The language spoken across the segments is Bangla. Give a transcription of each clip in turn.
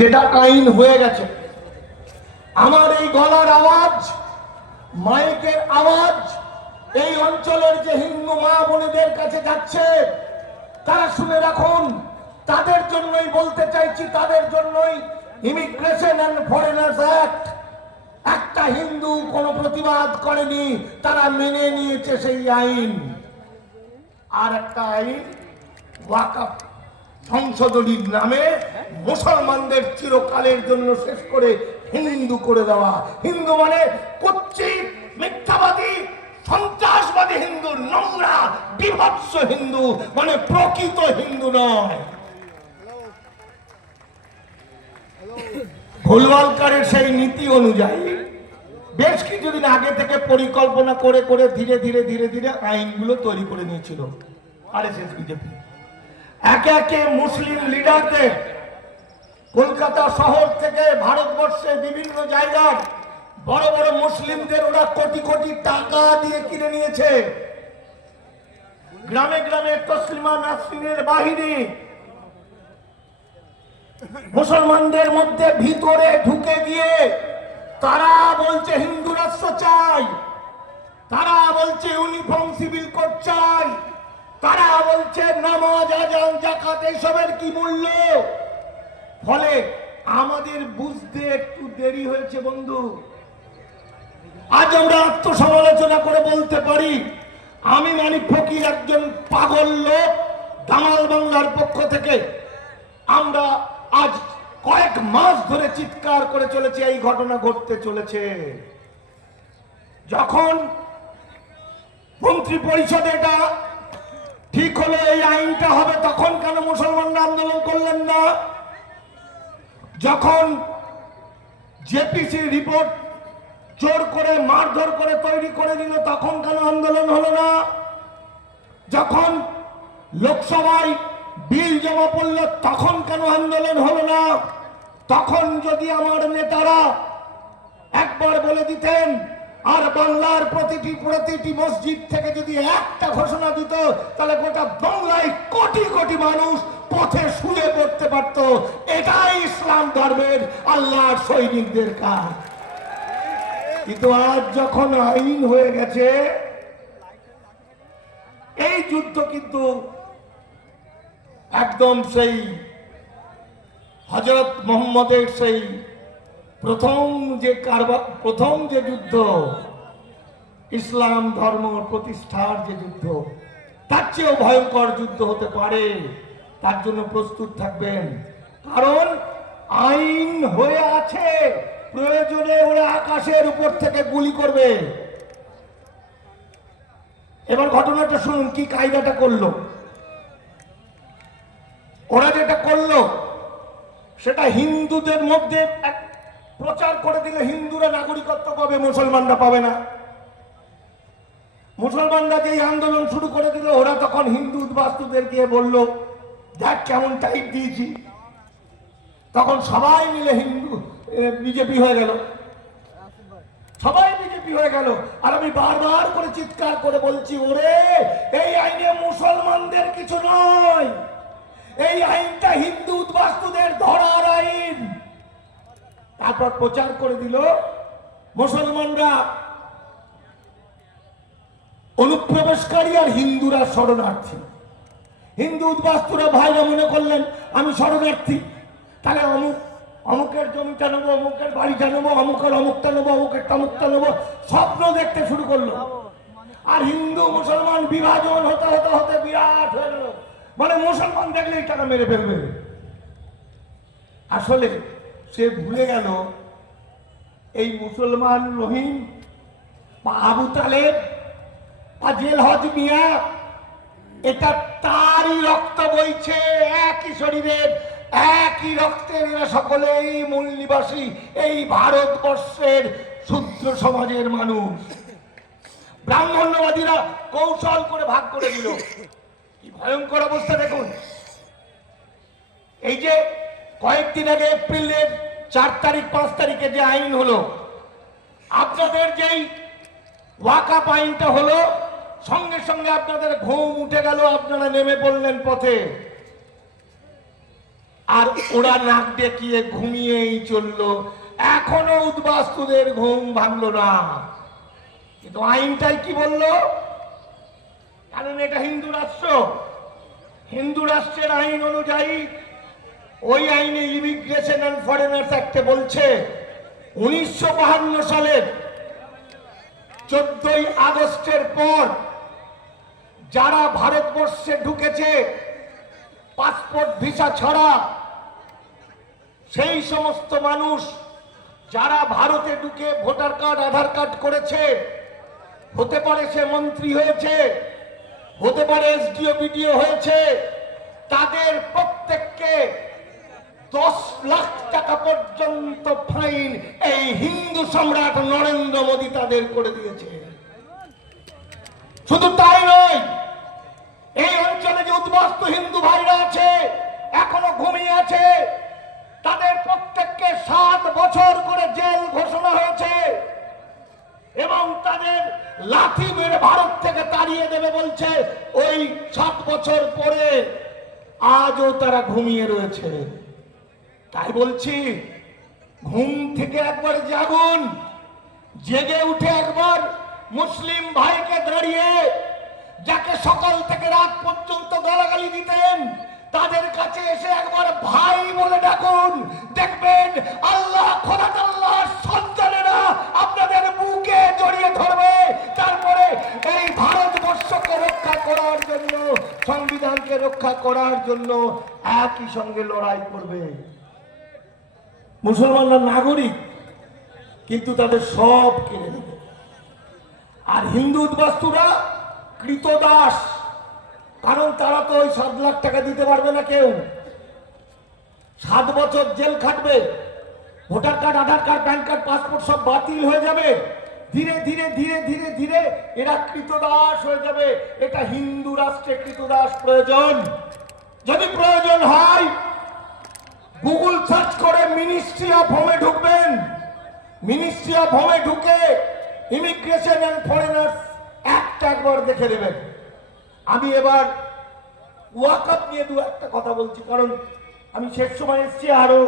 যেটা আইন হয়ে গেছে। আমার এই গলার আওয়াজ, মাইকের আওয়াজ এই অঞ্চলের যে হিন্দু মা বোনেদের কাছে যাচ্ছে, তারা শুনে রাখুন। তাদের জন্যই বলতে চাইছি, তাদের জন্যই ইমিগ্রেশন এন্ড ফরেনার্স অ্যাক্ট। একটা হিন্দু কোনো প্রতিবাদ করেনি, তারা মেনে নিয়েছে সেই আইন। আর একটা আইন ওয়াকফ সংশোধনীর নামে মুসলমানদের চিরকালের জন্য শেষ করে হিন্দু করে দেওয়া। হিন্দু মানে কুৎসিত, মিথ্যাবাদী, সন্ত্রাসবাদী হিন্দু, নোংরা বিভৎস হিন্দু, মানে প্রকৃত হিন্দু নয়। ভুলভালকারের সেই নীতি অনুযায়ী বেশ কিছুদিন আগে থেকে পরিকল্পনা করে করে ধীরে ধীরে ধীরে ধীরে আইনগুলো তৈরি করে নিয়েছিল আরএসএস বিজেপি। একে একে মুসলিম লিডারদের কলকাতা শহর থেকে ভারতবর্ষে বিভিন্ন জায়গার বড় বড় মুসলিমদের ওরা কোটি কোটি টাকা দিয়ে কিনে নিয়েছে। গ্রামে গ্রামে তসলিমা নাসরিনের বাহিনী মুসলমানদের মধ্যে ভিতরে ঢুকে গিয়ে তারা বলছে হিন্দু রাষ্ট্র চাই, তারা বলছে ইউনিফর্ম সিভিল কোড চাই, তারা বলছে নামাজ, আযান, যাকাত এইসবের কি মূল্য। ফলে আমাদের বুঝতে একটু দেরি হয়েছে বন্ধু। আজ আমরা আত্মসমালোচনা করে বলতে পারি, আমি মানিক ফকির একজন পাগল লোক, দামাল বাংলার পক্ষ থেকে আমরা আজ কয়েক মাস ধরে চিৎকার করে চলেছে এই ঘটনা ঘটতে চলেছে। যখন মন্ত্রী পরিষদে এটা ঠিক হলো এই আইনটা হবে, তখন কেন মুসলমানরা আন্দোলন করলেন না? যখন জেপিসি রিপোর্ট জোর করে মারধর করে তৈরি করে দিল, তখন কেন আন্দোলন হলো না? যখন লোকসভায় বিল জমা পড়ল, তখন কেন আন্দোলন হলো না? তখন যদি আমার নেতারা একবার বলে দিতেন, আর বাংলার প্রতিটি মসজিদ থেকে যদি একটা ঘোষণা দিত, তাহলে গোটা বাংলায় কোটি কোটি মানুষ পথে শুয়ে পড়তে পারত। এটাই ইসলাম ধর্মের আল্লাহর সৈনিকদের কাজ। কিন্তু আজ যখন আইন হয়ে গেছে, এই যুদ্ধ কিন্তু একদম সেই হযরত মুহাম্মদের সেই প্রথম যে যুদ্ধ, ইসলাম ধর্ম প্রতিষ্ঠার যে যুদ্ধ, তার চেয়েও ভয়ঙ্কর যুদ্ধ হতে পারে। তার জন্য প্রস্তুত থাকবেন, কারণ আইন হয়ে আছে। প্রয়োজনে ওরা আকাশের উপর থেকে গুলি করবে। এবার ঘটনাটা শুনুন, কি কায়দাটা করলো ওরা। যেটা করলো সেটা হিন্দুদের মধ্যে প্রচার করে দিলে হিন্দুরা নাগরিকত্ব পাবে, মুসলমানরা পাবে না। মুসলমানরা যেই আন্দোলন শুরু করে দিল, ওরা তখন হিন্দু উদ্বাস্তুদের গিয়ে বলল, দেখ কেমন টাইট দিয়েছি। তখন সবাই মিলে হিন্দু বিজেপি হয়ে গেল, সবাই বিজেপি হয়ে গেল। আর আমি বারবার করে চিৎকার করে বলছি, ওরে এই আইনে মুসলমানদের কিছু নয়, এই আইনটা হিন্দু উদ্বাস্তুদের ধরার আইন। তারপর প্রচার করে দিল মুসলমানরা অনুপ্রবেশকারী আর হিন্দুরা শরণার্থী। হিন্দু উদ্বাস্তুরা ভাইরা মনে করলেন আমি শরণার্থী, তাহলে অমুকের জমিটা নেবো, অমুকের বাড়িটা নেবো, অমুকের অমুকটা নেবো, অমুকের তামুকটা নেবো, স্বপ্ন দেখতে শুরু করলো। আর হিন্দু মুসলমান বিভাজন হতে হতে হতে বিরাট হয়ে গেল, মানে মুসলমান দেখলেই টাকা মেরে ফেলবে। আসলে সে ভুলে গেল এই মুসলমান রহিম বা আবু তালেব বা জেলহজ মিয়া, এটা তারই রক্ত বইছে, একই শরীরের একই রক্তের, এরা সকলেই মূল নিবাসী এই ভারতবর্ষের শূদ্র সমাজের মানুষ। ব্রাহ্মণ্যবাদীরা কৌশল করে ভাগ করে দিল। কি ভয়ঙ্কর অবস্থা দেখুন। এই যে কয়েকদিন আগে এপ্রিলের 4 তারিখ 5 তারিখে যে আইন হলো, আপনাদের যেই ওয়াকফ আইনটা হলো, সঙ্গে সঙ্গে আপনাদের ঘুম উঠে গেল, আপনারা নেমে পড়লেন পথে। আর ওরা নাক ডেকিয়ে ঘুমিয়েই চললো। এখনো উদ্বাস্তুদের ঘুম ভাঙলো না। কিন্তু আইনটাই কি বললো? কারণ এটা হিন্দু রাষ্ট্র, হিন্দু রাষ্ট্রের আইন অনুযায়ী ওই আইনে ইমিগ্রেশন এন্ড ফরেনার্স অ্যাক্টে বলছে 1952 সালের 14ই আগস্টের পর যারা ভারতবর্ষে ঢুকেছে পাসপোর্ট ভিসা ছাড়া, সেই সমস্ত মানুষ যারা ভারতে ঢুকে ভোটার কার্ড আধার কার্ড করেছে, হতে পারে সে মন্ত্রী হয়েছে, হতে পারে এসডিও বিডিও হয়েছে, তাদের প্রত্যেককে 10 লাখ টাকা পর্যন্ত ফাইন এই হিন্দু সম্রাট নরেন্দ্র মোদী তাদের করে দিয়েছে। শুধু তাই নয়, এই অঞ্চলে যে উদ্বাস্তু হিন্দু ভাইরা আছে, এখনো ঘুমিয়ে আছে, তাদের প্রত্যেককে 7 বছর করে জেল ঘোষণা হয়েছে এবং তাদের লাঠি মেরে ভারত থেকে তাড়িয়ে দেবে বলছে। ওই 7 বছর পরে আজও তারা ঘুমিয়ে রয়েছে। তাই বলছি, ঘুম থেকে একবার জাগুন, জেগে উঠে একবার মুসলিম ভাইকে দাঁড়িয়ে, যাকে সকাল থেকে রাত পর্যন্ত গালাগালি দিতেন, তাদের কাছে এসে একবার ভাই বলে ডাকুন। দেখবেন আল্লাহ, খোদাতাল্লাহর সন্তানেরা আপনাদের বুকে জড়িয়ে ধরবে। তারপরে এই ভারতবর্ষকে রক্ষা করার জন্য, সংবিধানকে রক্ষা করার জন্য একই সঙ্গে লড়াই করবে। মুসলমানরা নাগরিক, কিন্তু তাদের সব কেড়ে নেবে। আর হিন্দু উদ্বাস্তুরা কৃতদাস, কারণ তারা তো ওই 7 লাখ টাকা দিতে পারবে না কেউ। 7 বছর জেল খাটবে, ভোটার কার্ড আধার কার্ড প্যান কার্ড পাসপোর্ট সব বাতিল হয়ে যাবে। ধীরে ধীরে ধীরে ধীরে ধীরে এরা কৃতদাস হয়ে যাবে। এটা হিন্দু রাষ্ট্রে কৃতদাস প্রয়োজন। যদি প্রয়োজন হয় গুগল সার্চ করে মিনিস্ট্রি অফ হোমে ঢুকবেন। মিনিস্ট্রি অফ হোমে ঢুকে ইমিগ্রেশন এন্ড ফরেনার্স অ্যাক্ট একবার দেখে নেবেন। আমি এবার ওয়াকফ নিয়ে 2-1টা কথা বলছি, কারণ আমি শেষ সময় এসেছি, আরো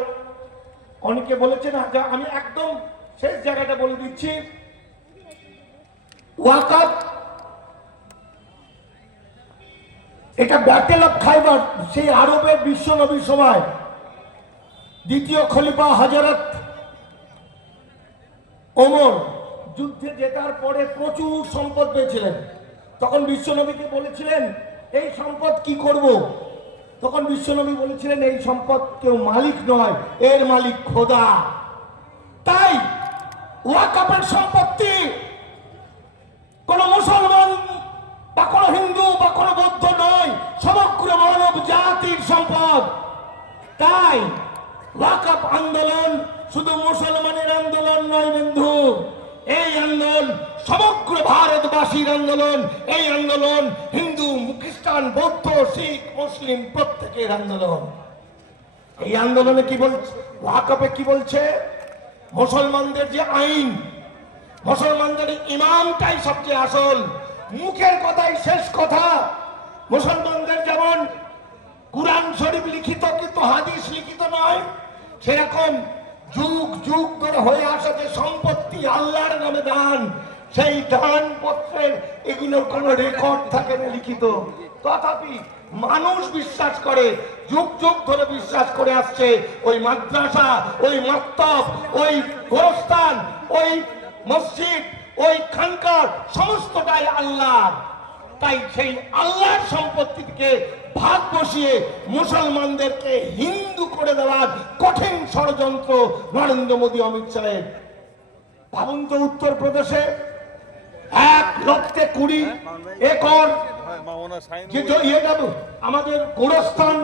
অনেকে বলেছেন। আমি একদম শেষ জায়গাটা বলে দিচ্ছি। ওয়াকফ এটা ব্যাটেল অফ খাইবার, সেই আরবের বিশ্ব নবীর সময় দ্বিতীয় খলিফা হযরত ওমর যুদ্ধে জেতার পরে প্রচুর সম্পদ পেয়েছিলেন। তখন বিশ্বনবীকে বলেছিলেন, এই সম্পদ কি করব? তখন বিশ্বনবী বলেছিলেন, এই সম্পদ কেউ মালিক নয়, এর মালিক খোদা। তাই ওয়াকফের সম্পত্তি কোন মুসলমান বা কোন হিন্দু বা কোন বৌদ্ধ নয়, সমগ্র মানব জাতির সম্পদ। তাই ওয়াকফ আন্দোলন শুধু মুসলমানের আন্দোলন নয় বন্ধু, এই আন্দোলন সমগ্র ভারতবাসীর আন্দোলন। এই আন্দোলন হিন্দু, খ্রিস্টান, বৌদ্ধ, শিখ, মুসলিম প্রত্যেকের আন্দোলন। এই আন্দোলনে কি বলছে? ওয়াকফে কি বলছে? মুসলমানদের যে আইন, মুসলমানদের ইমামটাই সবচেয়ে আসল, মুখের কথাই শেষ কথা। মুসলমানদের যেমন কুরআন শরীফ লিখিত কিন্তু হাদিস লিখিত নয়, সেরকম যুগ যুগ ধরে হয়ে আসা যে সম্পত্তি আল্লাহর নামে দান, সেই দান পত্রের এগুলোর কোনো রেকর্ড থাকে না লিখিত। তথাপি মানুষ বিশ্বাস করে, যুগ যুগ ধরে বিশ্বাস করে আসছে, ওই মাদ্রাসা, ওই মাক্তব, ওই গোরস্থান, ওই মসজিদ, ওই খানকার সমস্তটাই আল্লাহর। তাই সেই আল্লাহর সম্পত্তিকে ভাগ বসিয়ে মুসলমানদেরকে হিন্দু করে দেওয়ার কঠিন ষড়যন্ত্র নরেন্দ্র মোদী, অমিত শাহের। ভাবুন তো, উত্তরপ্রদেশে 1,20,000 একর যে আমাদের গোরস্থান